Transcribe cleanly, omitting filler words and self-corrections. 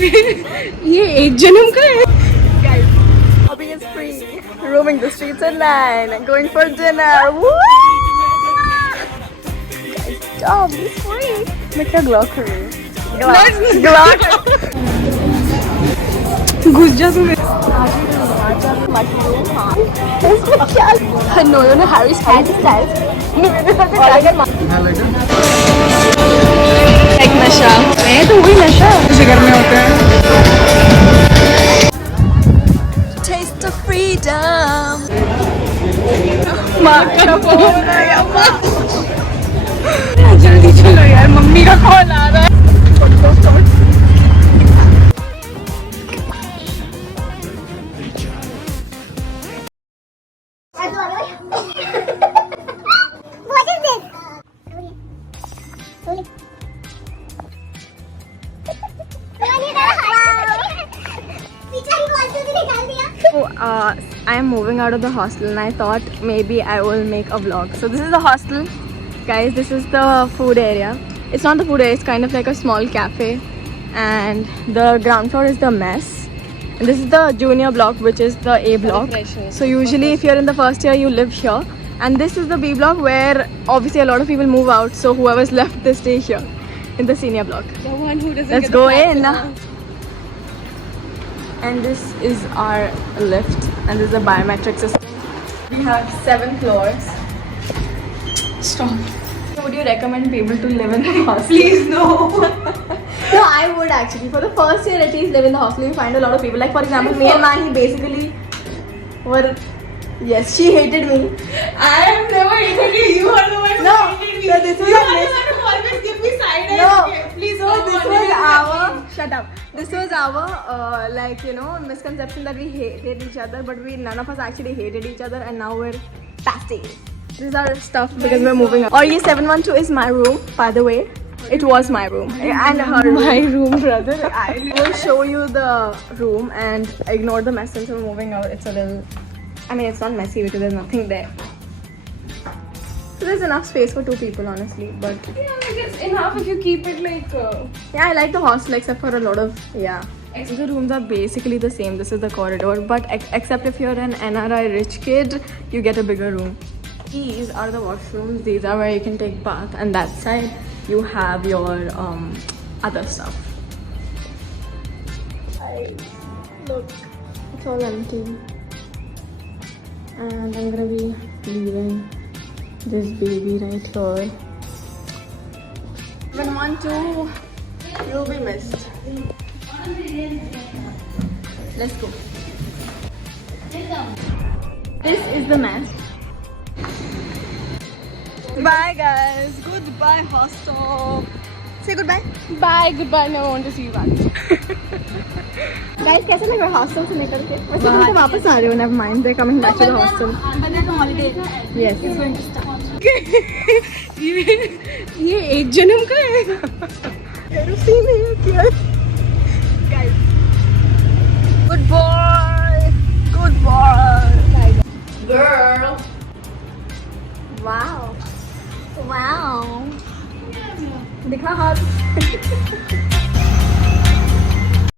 ये एक जन्म का है. Guys, shopping is free. Roaming the streets at 9 and going for dinner. Woo! Guys, job is free. मैं क्या ग्लॉक कर रही हूँ? ग्लॉक. घुस जा तू मेरे. नोयो ने हैरी स्टाइल्स एक नशा है तो वही नशा उसे घर में होता है. Taste of freedom. जल्दी चलो यार, मम्मी का कॉल आ रहा है. I am moving out of the hostel and I thought maybe I will make a vlog. So this is the hostel. Guys, this is the food area. It's not the food area, it's kind of like a small cafe. And the ground floor is the mess. And this is the junior block, which is the A block. So usually if you're in the first year, you live here. And this is the B block where obviously a lot of people move out. So whoever's left, they stay here in the senior block. The one who doesn't Let's go in. And this is our lift, and this is a biometric system. We have 7 floors. Stop. Would you recommend people to live in the hostel? Please no. No, I would actually. For the first year at least, live in the hostel. You find a lot of people. Like for example, me and Mahi basically were. Yes, she hated me. I have never hated you. You are the one who No, hated me. so this was You a are the one who always give me side eye. No, Okay, please so don't this want was me. our. Shut up. This was our misconception that we hated each other, but none of us actually hated each other, and now we're besties. This is our stuff because we're moving up. Or 712 is my room, by the way. It was my room and her room. My room, brother. I will show you the room and ignore the mess since we're moving out. It's a little. I mean, it's not messy because there's nothing there. So there's enough space for 2 people, honestly. But Yeah, like it's enough if you keep it like. yeah, I like the hostel except for a lot of The rooms are basically the same. This is the corridor, but except if you're an NRI rich kid, you get a bigger room. These are the washrooms. These are where you can take bath, and that side you have your other stuff. Look, it's all empty, and I'm gonna be leaving this baby right here. 712, you'll be missed. Let's go. This is the mess. Bye guys. Goodbye hostel. Say goodbye. Bye, goodbye. No, I want to see you back. Guys, कैसा लग रहा है hostel से निकल के? वैसे तुम तो वापस आ रहे हो. Never mind. They're coming back to the hostel. But then the holiday Yes. is going to start. ये एक जन्म का है. नहीं किया.